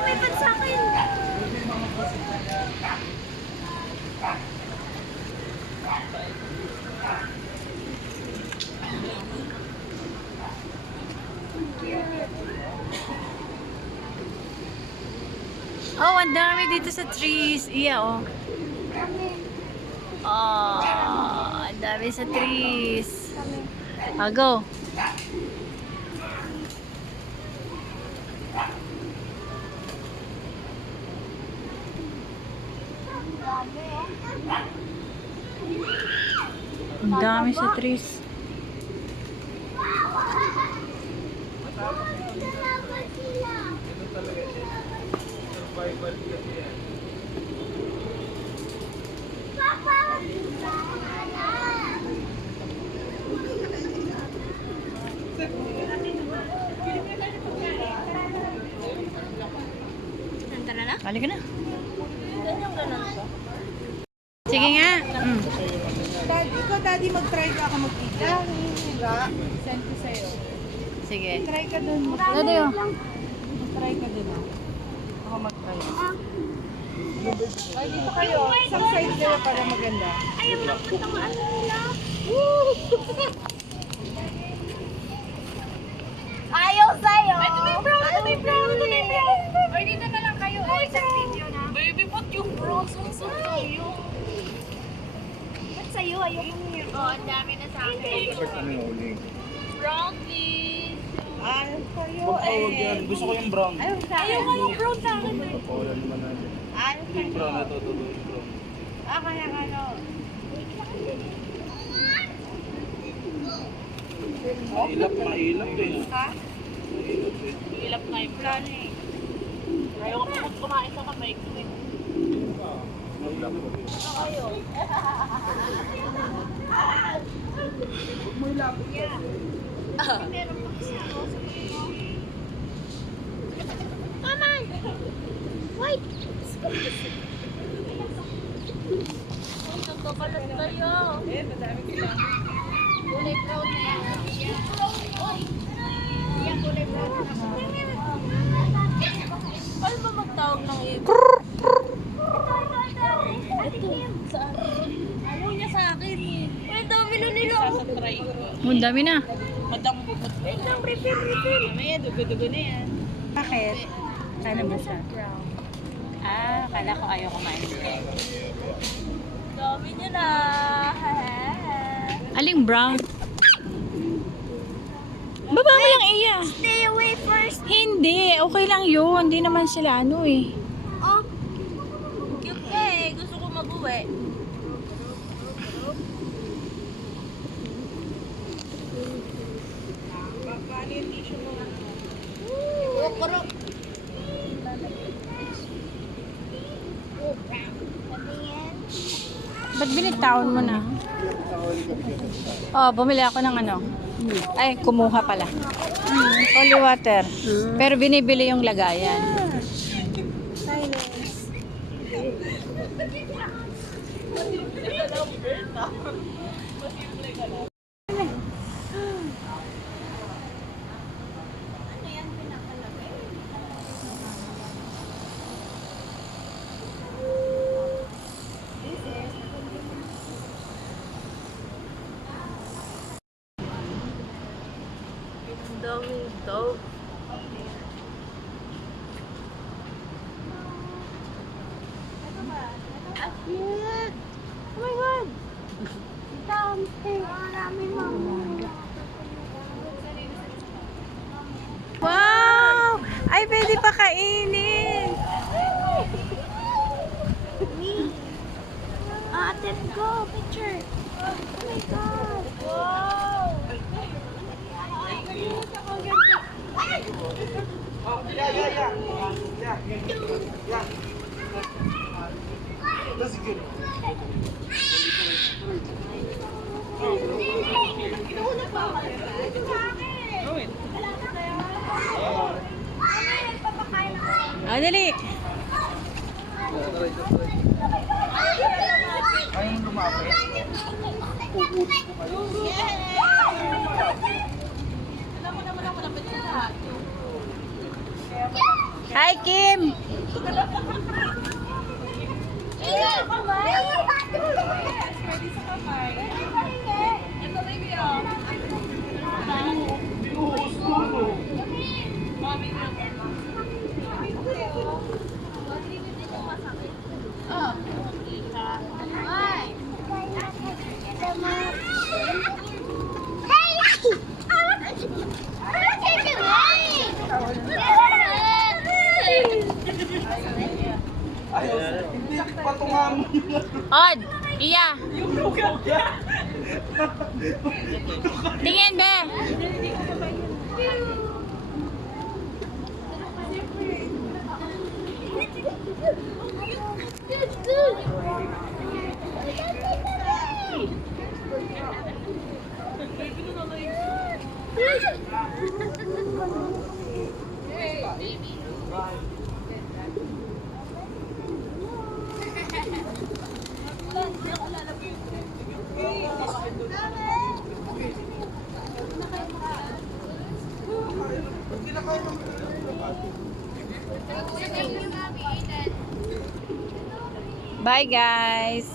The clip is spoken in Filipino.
lumipad sa akin. Oh, ang dami dito sa trees. Iya, oh. Oh, ang dami sa trees. Go. Ang dami sa trees. Tara na? Balik ka na. Ganyan ganun ba? Sige nga. Daddy, mag-try ka ako magpita. Send ko sa'yo. Sige. Try ka dun. Daddy, oh. Mag-try ka dun. Ako mag-try. Ay, dito kayo. Isang side kayo para maganda. Ayaw na po itong ano na. Ayaw sa'yo. Ay, ito may brown. Ito may brown. Ito may brown. Ay, dito na lang kayo. Ay, isang video na. Baby, ba't yung brown? Saan sa'yo? Ba't sa'yo? Ayaw mo yun. Oo, ang dami na sa akin. Brown, please. Ayaw kayo yan. Gusto ko yung brown. Ayaw sa Ayaw nga yung brown sa akin. Papawalan naman natin. Ayaw Yung brown, kayo. ito, yung brown. Kaya ano. Mailap eh. Ha? Ilap nga yung brown eh. Ayaw ko kumain sa kamay ko eh. Mama! Wait! Ang nagkakalat kayo. Eh, madami kailangan. Kulay brown na yan. Yan, kulay brown na ako. Paano ba magtawag ng ito? Ito, sa akin. Ayaw niya sa akin eh. Ay, dami na nila ako. Try ko. Ang dami na. Madambot. Wait lang, refill. Mamaya, dugo-dugo na yan. Bakit? Ano ba siya? Brown. Kala ko ayaw kumain. Dami niya na. Aling brown? Baba mo lang, Iya. Stay away first. Hindi. Okay lang yun. Hindi naman sila ano eh. Oh. Cute ka eh. Gusto ko mag-uwi. Kurok. Ba't binitaon mo na? Oh, bumili ako ng ano. Ay, kumuha pala. Holy water. Pero binibili yung lagayan. Dami daw. Cute! Oh my God! Dami! Marami mga. Wow! Ay, pwede pa kainin. Me! Ate, go! Picture! Oh my God! Wow! That's good. Dali. Ayaw mo lumapit? Alam mo naman ako napit sa lahat. Hi, Kim! Hindi patungan mo. Od! Iya! Tingin, be! Bye, guys!